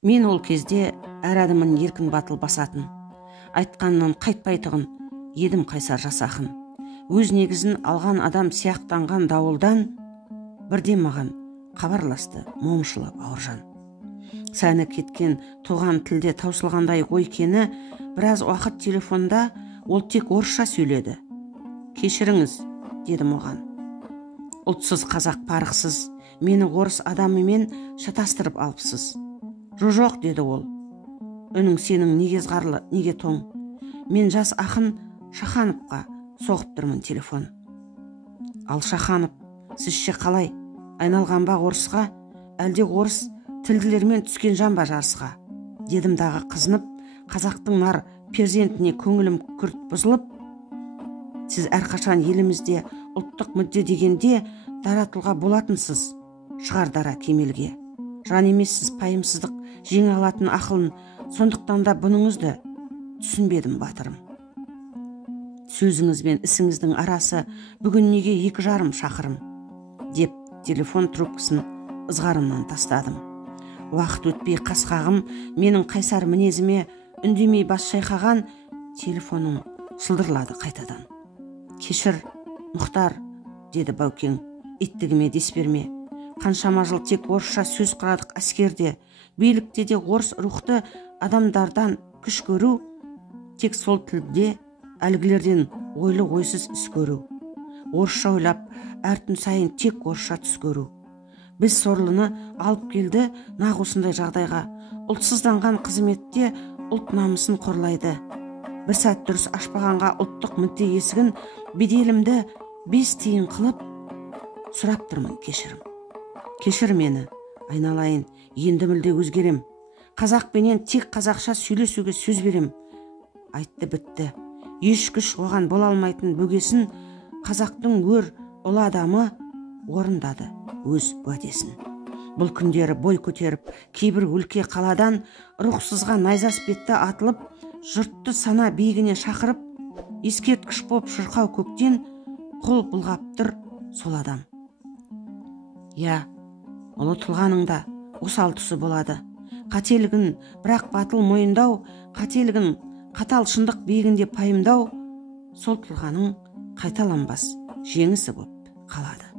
Мен ол кезде әр адамын еркін батыл басатын, айтқаннан қайтпайтығын едім қайсар жасақын. Өз негізін алған адам сияқтанған дауылдан бірде маған хабарласты момышылы Бауыржан. Сәні кеткен туған тілде таусылғандай ой кені, біраз уақыт телефонда ол тек орысша сөйледі. Кешіріңіз, дедім оған. Ұлтсыз қазақ парықсыз, мені орыс адамымен шатастырып алыпсыз. Жоқ, деді ол. Үнің сенің неге ызғарлы, неге тоң? Мен жас ақын Шахановқа соғып тұрмын телефон. Ал Шаханов, сізше қалай? Айналған ба орысқа, әлде орыс тілділермен түскен жан ба жарысқа? Дедім дағы қызынып, қазақтың нар перзентіне көңілім күрт бұзылып. Сіз әрқашан елімізде ұлттық мүдде дегенде даратылға болатынсыз, шығар дара кемелге. Жан емессіз пайымсыздық жеңе алатын ақылын, сондықтан да бұныңызды түсінбедім батырым. Сөзіңіз бен ісіңіздің арасы бүгін неге 2,5 шақырым, деп телефон трубкасын ызғарымнан тастадым. Уақыт өтпей қасқағым менің қайсар мінезіме үндемей бас шайқаған, телефоным сылдырлады қайтадан. Кешір, Мұхтар, деді Баукең, иттігіме дес берме. Қаншама жыл тек орысша сөз құрадық әскерде, билікте де орыс рухты адамдардан күш көру, тек сол тілде әлгілерден ойлы ойсыз іс көру. Орысша ойлап, әр түн сайын тек орысша түс көру. Біз сорлыны алып келді нақ осындай жағдайға. Ұлтсызданған қызметте ұлт намысын қорлайды. Бір сәт дұрыс ашпағанға ұлттық мүдде есігін беделімді 5 тиын қылып сұрап тұрмын кешірім. Кешір мені, айналайын, енді мүлде өзгерем. Қазақпенен тек қазақша сөйлесуге сөз берем. Айтты бітті. Еш күш оған бола алмайтын бөгесін, қазақтың өр ұлы адамы орындады өз уәдесін. Бұл күндері бой көтеріп, кейбір өлке қаладан рұқсызға найзас бетті атылып, жұртты сана биігіне шақырып, ескерткіш боп шырқау көктен қол бұлғап тұр сол адам. Я, ұлы тұлғаныңда осал тұсы болады. Қателігін бірақ батыл мойындау, қателігін қатал шындық биігінде пайымдау, сол тұлғаның қайталанбас жеңісі боп қалады.